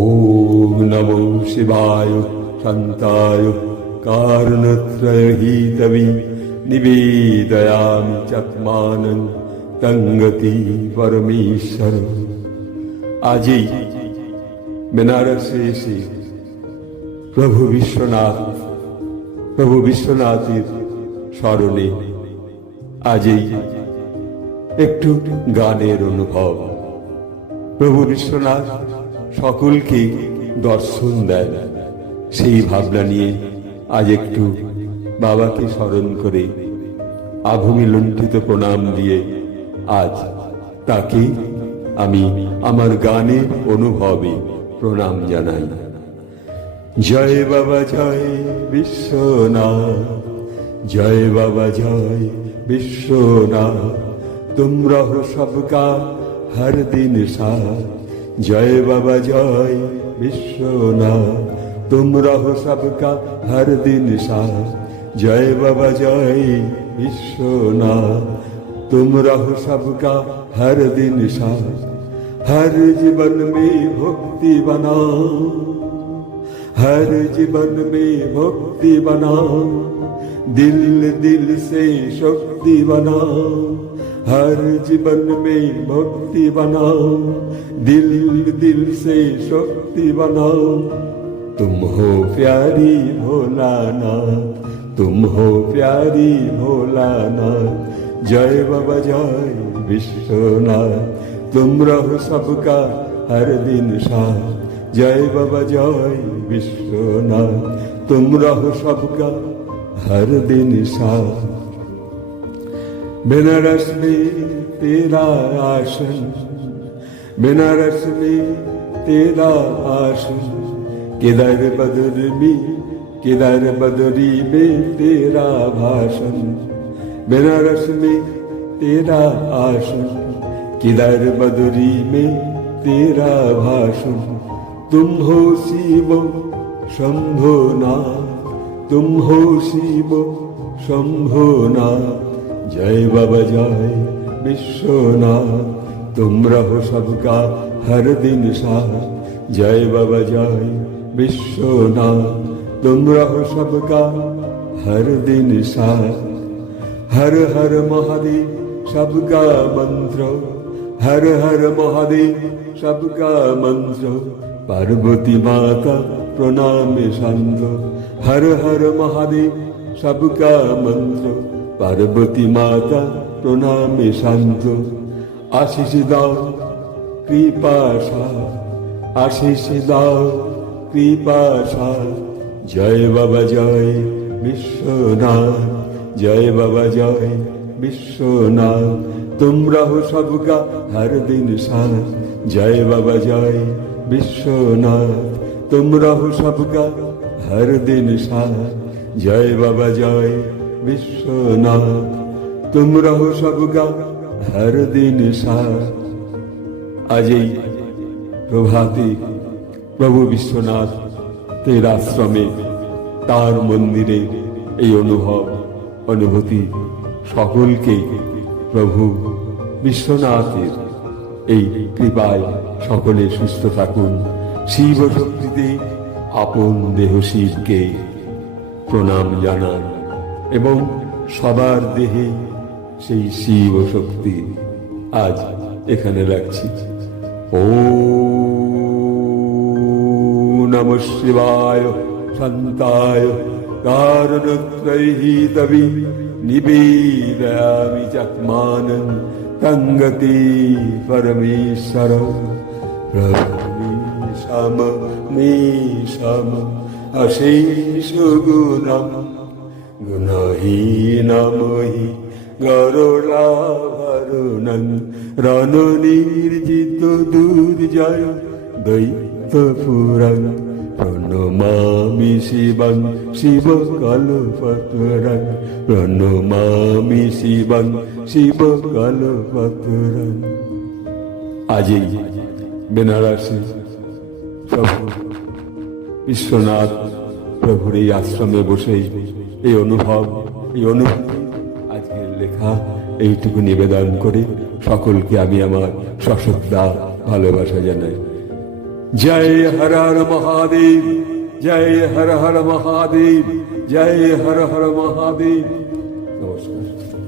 ওম নমো শিবায় শান্তায় কারণত্রয়হিতবি নিবেদয়ামি চাত্মানং তঙ্গতি পরমেশ্বর। আজই বেনারসে এসে প্রভু বিশ্বনাথের স্মরণে আজই একটু গানের অনুভব। প্রভু বিশ্বনাথ সকলকে দর্শন দেন, সেই ভাবনা নিয়ে আজ একটু বাবাকে স্মরণ করে আভূমি লুণ্ঠিত প্রণাম দিয়ে আজ তাকে আমি আমার গানের অনুভবে প্রণাম জানাই। জয় বাবা জয় বিশ্বনাথ, জয় বাবা জয় বিশ্বনাথ, तुम रहो सबका हर दिन साथ। जय बाबा जय विश्वनाथ, तुम रहो सबका हर दिन साथ। जय बाबा जय विश्वनाथ, तुम रहो सबका हर दिन साथ। हर जीवन में भक्ति बनाओ, हर जीवन में भक्ति बनाओ, दिल दिल से शक्ति बनाओ। हर जीवन में भक्ति बनाओ, दिल दिल से शक्ति बनाओ। तुम हो प्यारी भोलानाथ, तुम हो प्यारी भोलानाथ। जय बाबा जय विश्वनाथ, तुम रहो सबका हर दिन साथ। जय बाबा जय विश्वनाथ, तुम रहो सबका हर दिन साथ। बेनारस में तेरा आसन, बेनारस में तेरा आसन, केदार बदरी में तेरा भाषण। बेनारस में तेरा आसन, केदार बदरी में तेरा भाषण। तुम हो शिव शंभोनाथ, तुम हो शिव शंभोनाथ। जय बाबा जय विश्वनाथ, तुम रहो सबका हर दिन साथ। जय बाबा जय विश्वनाथ, तुम रहो सबका हर दिन साथ। हर हर महादेव सबका मंत्र, हर हर महादेव सबका मंत्र। पार्वती माता प्रणाम शांत, हर हर महादेव सबका मंत्र। पार्वती माता प्रणाम शांत। आशीष दाओ कृपा साथ, आशीष दाओ कृपा साथ। जय बाबा जय विश्वनाथ, जय बाबा जय विश्वनाथ, तुम रहो सबका हर दिन साथ। जय बाबा जय विश्वनाथ, तुम रहो सबका हर दिन साथ। जय बाबा जय विश्वनाथ, तुम रहो सबका हर दिन साथ। আজই প্রভাতে প্রভু বিশ্বনাথ তের আশ্রমে তার মন্দিরে এই অনুভূতি সকলকে প্রভু বিশ্বনাথের এই কৃপায় সকলে সুস্থ থাকুন। শিব শক্তিতে আপন দেহ শিবকে প্রণাম জানান এবং সবার দেহে সেই শিব শক্তি আজ এখানে রাখছি। ওম নমঃ শিবায় শান্তায় কারণত্রয়হিতবি নিবেদয়ামি চাত্মানং তঙ্গতি পরমেশ্বর। প্রভুমেশম অশেষ গুণম গুণহীনমহি গরুড়াভরণং রণনির্জিত দুর্জয় দৈত্যপুরং। প্রণমামি শিবং শিবকল্পতরং, প্রণমামি শিবং শিবকল্পতরং। আজই বেনারসে প্রভু বিশ্বনাথ প্রভুর এই আশ্রমে বসে এই অনুভূতি আজকের লেখা এইটুকু নিবেদন করে সকলকে আমি আমার সশ্রদ্ধা ভালোবাসা জানাই। জয় হর হর মহাদেব, জয় হর হর মহাদেব, জয় হর হর মহাদেব। নমস্কার।